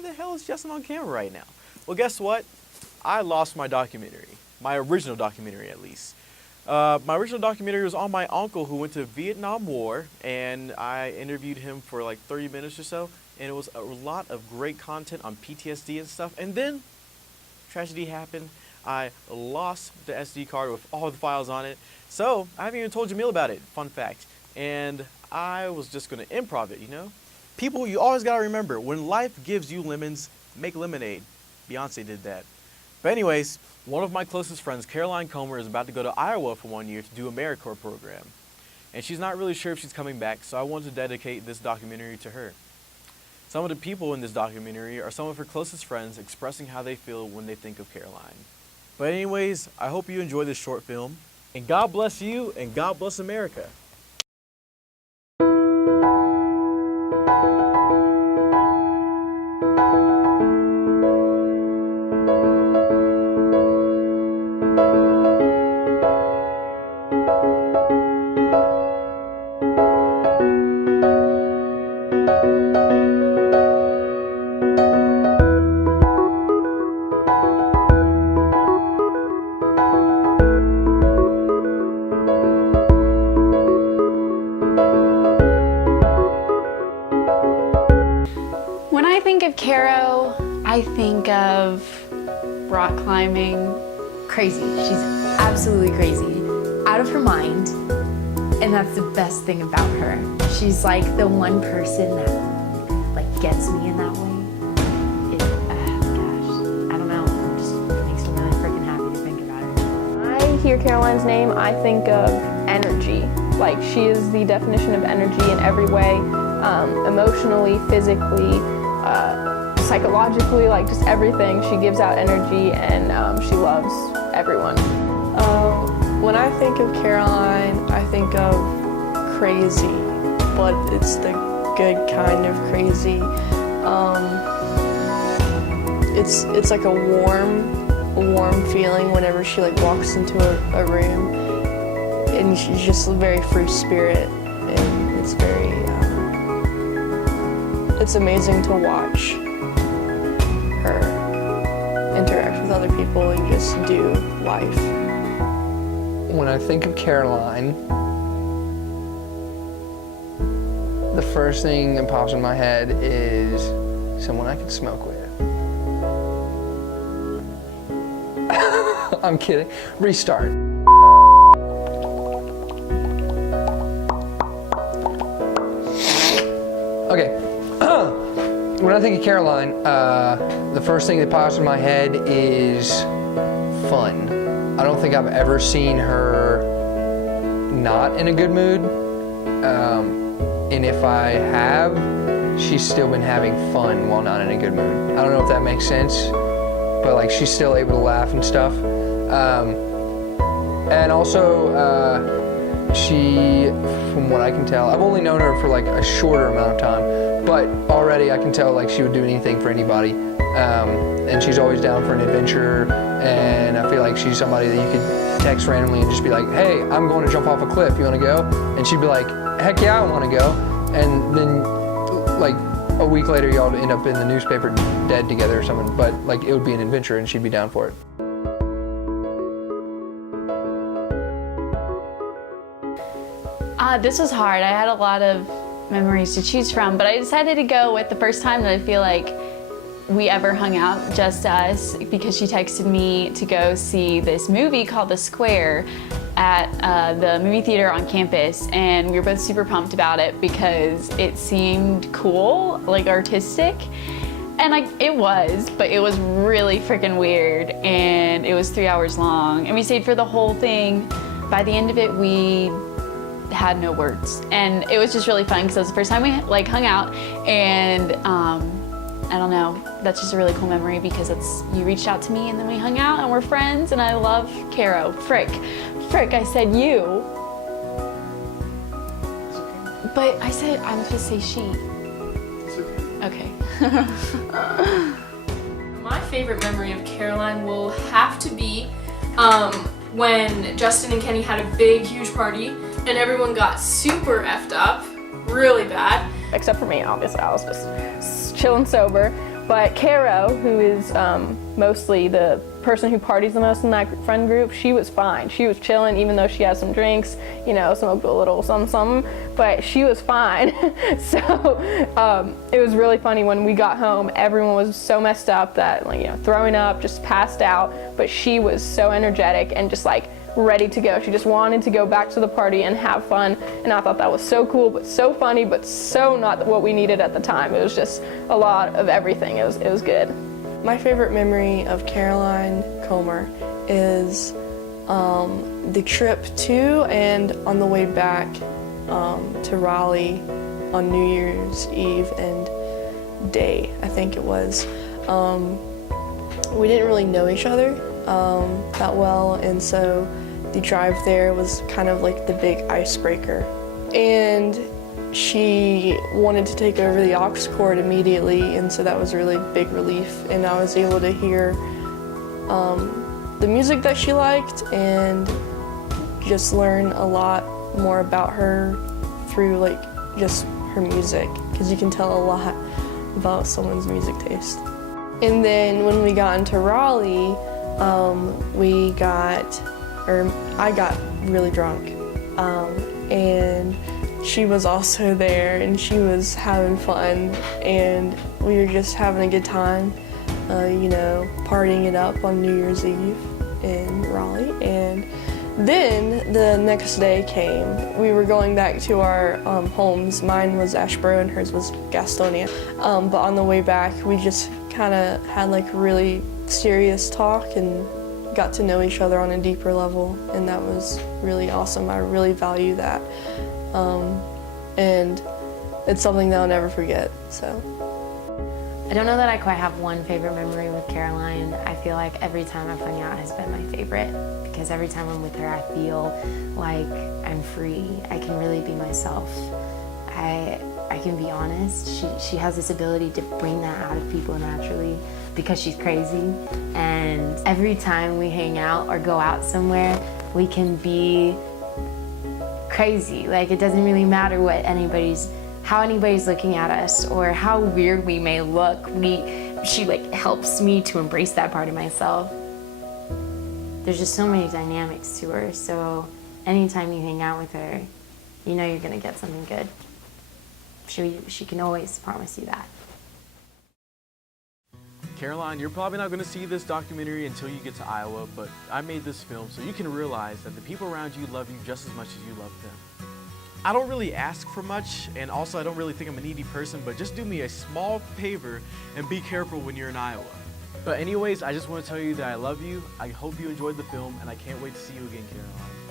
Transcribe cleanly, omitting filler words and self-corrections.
Who the hell is Justin on camera right now? Well, guess what? I lost my documentary. My original documentary, at least. My original documentary was on my uncle who went to Vietnam War, and I interviewed him for like 30 minutes or so, and it was a lot of great content on PTSD and stuff. And then tragedy happened. I lost the SD card with all the files on it, so I haven't even told Jamil about it, fun fact. And I was just gonna improv it, you know? People, you always gotta remember, when life gives you lemons, make lemonade. Beyonce did that. But anyways, one of my closest friends, Caroline Comer, is about to go to Iowa for 1 year to do a AmeriCorps program. And she's not really sure if she's coming back, so I wanted to dedicate this documentary to her. Some of the people in this documentary are some of her closest friends expressing how they feel when they think of Caroline. But anyways, I hope you enjoy this short film, and God bless you, and God bless America. When I think of Caro, I think of rock climbing. Crazy. She's absolutely crazy. Out of her mind. And that's the best thing about her. She's like the one person that like gets me in that way. Gosh, I don't know. It just makes me really freaking happy to think about her. When I hear Caroline's name, I think of energy. Like, she is the definition of energy in every way, emotionally, physically, psychologically, like just everything. She gives out energy, and she loves everyone. When I think of Caroline, I think of crazy, but it's the good kind of crazy. It's like a warm feeling whenever she like walks into a room, and she's just a very free spirit, and it's very it's amazing to watch her interact with other people and just do life. When I think of Caroline, the first thing that pops in my head is someone I could smoke with. I'm kidding. Restart. Okay. When I think of Caroline, the first thing that pops in my head is fun. I don't think I've ever seen her not in a good mood. And if I have, she's still been having fun while not in a good mood. I don't know if that makes sense, but like she's still able to laugh and stuff. And also, she, from what I can tell, I've only known her for like a shorter amount of time, but already I can tell like she would do anything for anybody. And she's always down for an adventure, and I feel like she's somebody that you could text randomly and just be like, hey, I'm going to jump off a cliff, you want to go? And she'd be like, heck yeah, I want to go. And then like a week later y'all end up in the newspaper dead together or something, but like it would be an adventure and she'd be down for it. This was hard. I had a lot of memories to choose from, but I decided to go with the first time that I feel like we ever hung out, just us, because she texted me to go see this movie called The Square at the movie theater on campus, and we were both super pumped about it because it seemed cool, like artistic. And like it was, but it was really freaking weird, and it was 3 hours long, and we stayed for the whole thing. By the end of it, we had no words, and it was just really fun because it was the first time we like hung out, and I don't know, that's just a really cool memory because you reached out to me and then we hung out and we're friends, and I love Caro. Frick, I said you. But I said, I'm supposed to say she. Okay. My favorite memory of Caroline will have to be when Justin and Kenny had a big, huge party and everyone got super effed up, really bad. Except for me, obviously. I was just chilling sober. But Caro, who is mostly the person who parties the most in that friend group, she was fine. She was chilling, even though she had some drinks, you know, smoked a little something, but she was fine. So it was really funny when we got home. Everyone was so messed up that, like, you know, throwing up, just passed out, but she was so energetic and just like ready to go. She just wanted to go back to the party and have fun, and I thought that was so cool, but so funny, but so not what we needed at the time. It was just a lot of everything. It was good. My favorite memory of Caroline Comer is the trip to and on the way back to Raleigh on New Year's Eve and day, I think it was. We didn't really know each other that well, and so the drive there was kind of like the big icebreaker. And she wanted to take over the aux cord immediately, and so that was a really big relief. And I was able to hear the music that she liked and just learn a lot more about her through like just her music, because you can tell a lot about someone's music taste. And then when we got into Raleigh, I got really drunk, and she was also there, and she was having fun, and we were just having a good time, you know, partying it up on New Year's Eve in Raleigh. And then the next day came. We were going back to our homes. Mine was Ashboro and hers was Gastonia. But on the way back, we just kind of had like really serious talk and got to know each other on a deeper level, and that was really awesome. I really value that, and it's something that I'll never forget. So I don't know that I quite have one favorite memory with Caroline. I feel like every time I've hung out has been my favorite, because every time I'm with her I feel like I'm free. I can really be myself. I can be honest. She has this ability to bring that out of people naturally, because she's crazy. And every time we hang out or go out somewhere, we can be crazy. Like, it doesn't really matter how anybody's looking at us or how weird we may look. She like helps me to embrace that part of myself. There's just so many dynamics to her, so anytime you hang out with her, you know you're gonna get something good. She can always promise you that. Caroline, you're probably not going to see this documentary until you get to Iowa, but I made this film so you can realize that the people around you love you just as much as you love them. I don't really ask for much, and also I don't really think I'm a needy person, but just do me a small favor and be careful when you're in Iowa. But anyways, I just want to tell you that I love you, I hope you enjoyed the film, and I can't wait to see you again, Caroline.